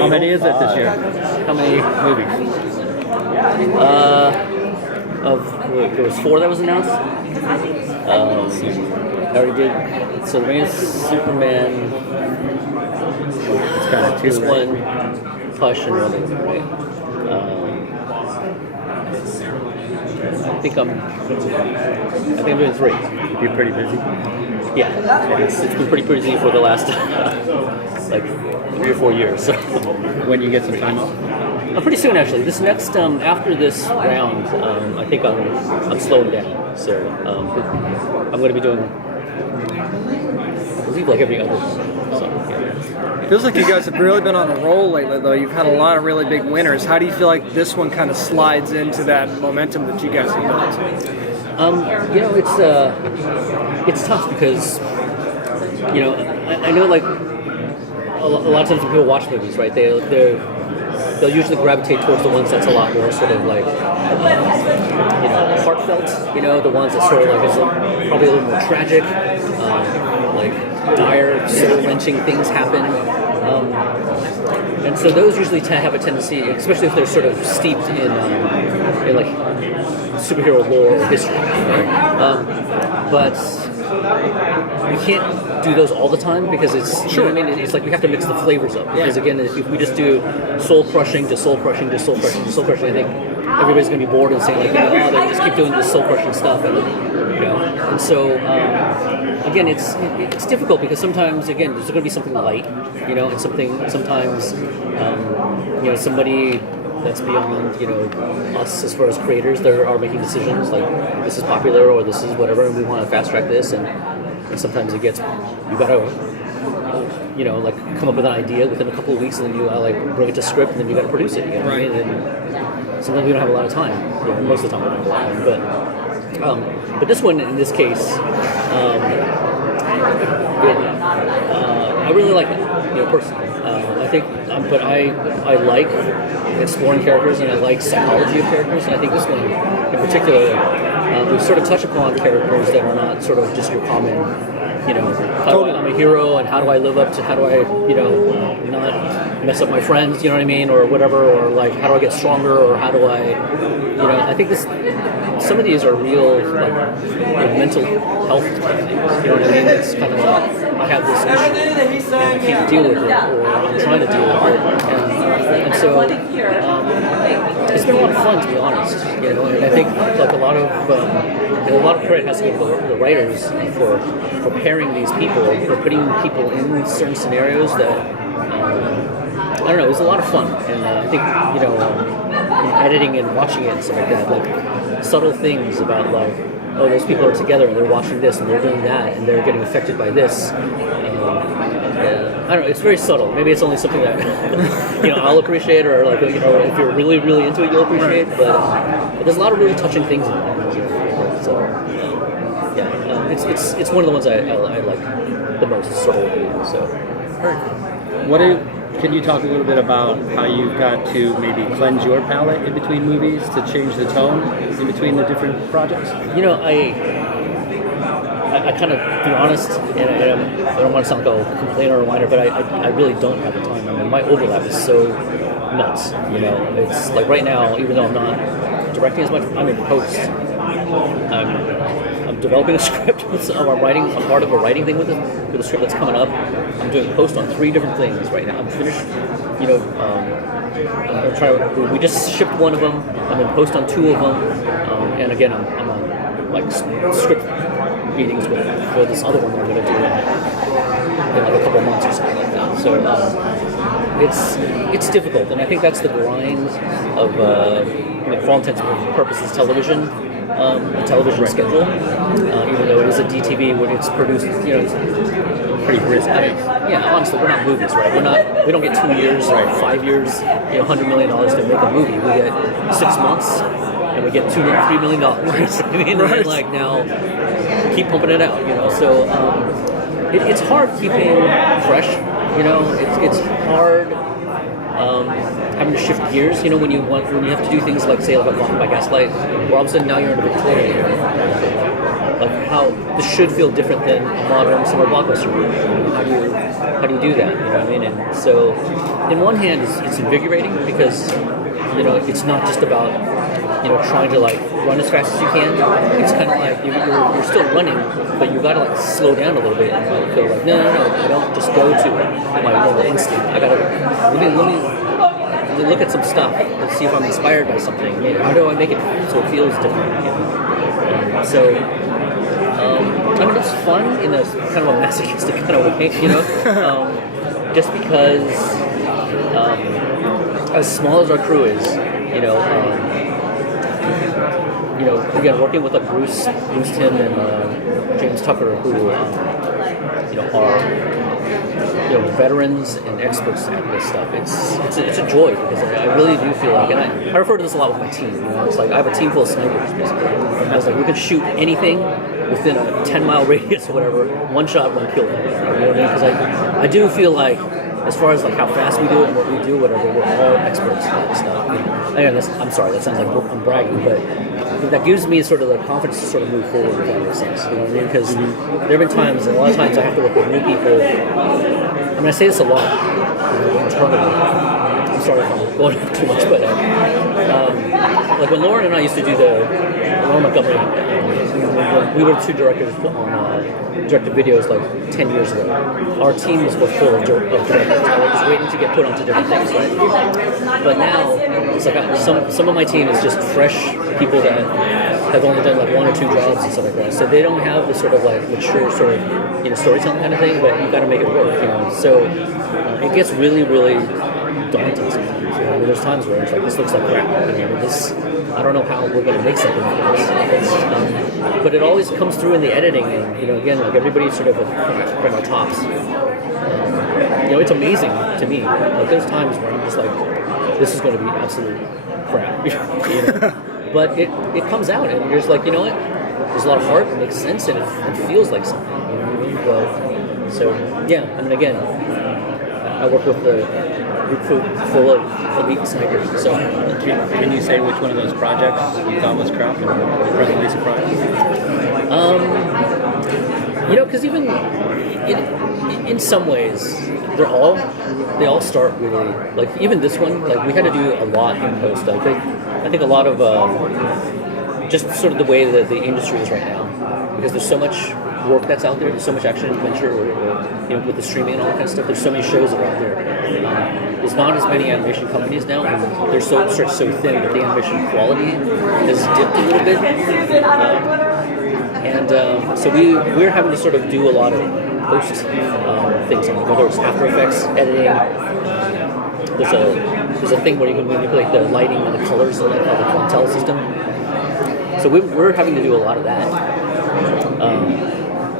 How many is it this year? How many movies? There was 4 that was announced. I already did. So the main is Superman. It's kind of two. This one, Push, and Wonder Woman, right? I think I'm doing 3. You're pretty busy. Yeah, it's been pretty busy for the last like 3 or 4 years. So when you get some time off? Pretty soon, actually. This next after this round, I think I'm slowing down. So I'm going to be doing, I believe, like every other. So, yeah. Feels like you guys have really been on a roll lately, though. You've had a lot of really big winners. How do you feel like this one kind of slides into that momentum that you guys have built? It's tough because, I know like a lot of times when people watch movies, right? They'll usually gravitate towards the ones that's a lot more sort of like, heartfelt. The ones that sort of like is probably a little more tragic, like dire, soul-wrenching things happen. And so those usually have a tendency, especially if they're sort of steeped in like superhero lore or history. Right? But we can't do those all the time because it's it's like we have to mix the flavors up. Because again, if we just do soul crushing to soul crushing to soul crushing to soul crushing, I think everybody's going to be bored and saying like, they just keep doing this soul crushing stuff, and so again, it's difficult because sometimes again there's going to be something light, and sometimes somebody that's beyond us as far as creators that are making decisions like this is popular or this is whatever and we want to fast track this and sometimes it gets you gotta like come up with an idea within a couple of weeks and then you like bring it to script and then you gotta produce it, what I mean? And sometimes we don't have a lot of time, most of the time we don't have a lot of time, but this one in this case I really like it, personally. I think, but I like exploring characters and I like psychology of characters, and I think this one in particular, we sort of touch upon characters that are not sort of just your common, I'm a hero and how do I live up to, how do I, not mess up my friends, you know what I mean, or whatever, or like how do I get stronger, or how do I, I think some of these are real like mental health type things, you know what I mean? It's kind of like I have this issue and I can't deal with it, or I'm trying to deal with it, and so it's been a lot of fun, to be honest, and I think like a lot of credit has to go to the writers for pairing these people, for putting people in certain scenarios that I don't know, it was a lot of fun, and I think editing and watching it and stuff like that, like subtle things about like, oh, those people are together and they're watching this and they're doing that and they're getting affected by this. I don't know, it's very subtle. Maybe it's only something that I'll appreciate, or like if you're really, really into it, you'll appreciate. But there's a lot of really touching things in it. So it's one of the ones I like the most, sort of. So. Can you talk a little bit about how you've got to maybe cleanse your palate in between movies to change the tone in between the different projects? I kind of, to be honest, and I don't want to sound like a complainer or a whiner, but I really don't have the time. I mean, my overlap is so nuts. It's like right now, even though I'm not directing as much, I'm in post. I'm developing a script. I'm part of a writing thing with a script that's coming up. I'm doing post on 3 different things right now. I'm finished. I'm trying. We just shipped one of them. I'm in post on 2 of them, and again, I'm on like script meetings for this other one that I'm going to do in like a couple months or something like that. So it's difficult, and I think that's the grind of for all intents and purposes television. A television schedule, even though it is a DTV when it's produced, it's pretty brisk. Honestly, we're not movies, right? We don't get 2 years, right? 5 years, $100 million to make a movie. We get 6 months, and we get $2-3 million. I mean, right. Like now, keep pumping it out, So it's hard keeping fresh, It's hard. Having to shift gears, when you have to do things like say like a Blocked by Gaslight, where all of a sudden now you're in a Victorian era. Like how this should feel different than a modern summer blockbuster movie. How do you How do you do that? You know what I mean? And so, in one hand, it's invigorating because it's not just about trying to like run as fast as you can. It's kind of like you're still running, but you got to like slow down a little bit and like feel like no, I don't just go to my normal instinct. I gotta let me look at some stuff and see if I'm inspired by something. How do I make it so it feels different? So. I mean, it's fun in a kind of a masochistic kind of way, just because as small as our crew is, again, working with like Bruce Tim and James Tucker, who are veterans and experts at this stuff. It's a joy because I really do feel like, and I refer to this a lot with my team. It's like I have a team full of snipers, basically. I was like, we can shoot anything within a 10-mile radius or whatever, one shot, one kill. You know what I mean? Because I do feel like, as far as like how fast we do it and what we do, whatever, we're all experts at this stuff. Again, I'm sorry, that sounds like I'm bragging, but that gives me sort of the confidence to sort of move forward, if that makes sense. You know what I mean? Because there have been times, and a lot of times I have to work with new people. I mean, I say this a lot internally. I'm sorry if I'm going too much, but like when Lauren and I used to do Lauren Montgomery, we were two directors on directed videos like 10 years ago. Our teams were full of directors. They were just waiting to get put onto different things, right? But now, it's like some of my team is just fresh people that have only done like one or two jobs and stuff like that. So they don't have the sort of like mature sort of storytelling kind of thing, but you got to make it work, So it gets really, really daunting sometimes. There's times where it's like, this looks like crap. I don't know how we're going to make something like this. But it always comes through in the editing, and again, like everybody's sort of at our tops. It's amazing to me. Like there's times where I'm just like, this is going to be absolute crap. But it comes out, and you're just like, you know what? There's a lot of heart. It makes sense, and it feels like something. You know what I mean? But so yeah, I mean, again, I work with the group full of elite snipers. So, can you say which one of those projects you thought was crap and were pleasantly surprised? Because even in some ways, they all start really like even this one. Like we had to do a lot in post. I think a lot of just sort of the way that the industry is right now, because there's so much work that's out there. There's so much action adventure, or with the streaming and all that kind of stuff. There's so many shows that are out there. There's not as many animation companies now, and they're stretched so thin that the animation quality has dipped a little bit. So we're having to sort of do a lot of post things, whether it's After Effects editing. There's a thing where you can manipulate the lighting and the colors of the clientele system. So we're having to do a lot of that.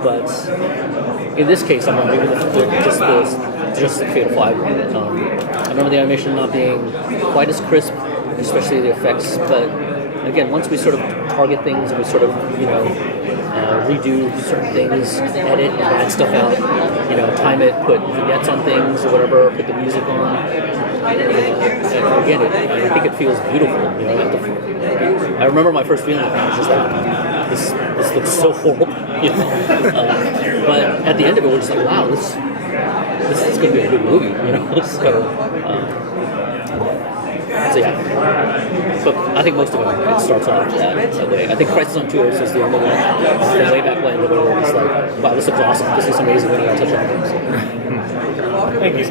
But in this case, I'm removing just the Fatal 5 one. I remember the animation not being quite as crisp, especially the effects. But again, once we sort of target things and we sort of redo certain things, edit and add stuff out, time it, put vignettes on things or whatever, put the music on. Again, I think it feels beautiful. I remember my first feeling of it. I was just like, this looks so horrible. But at the end of it, we're just like, wow, this is going to be a good movie. So yeah. But I think most of it starts off that way. I think Crisis on Two Earths is the only one from way back when where it's like, wow, this looks awesome. This is amazing when you touch on things. Thank you.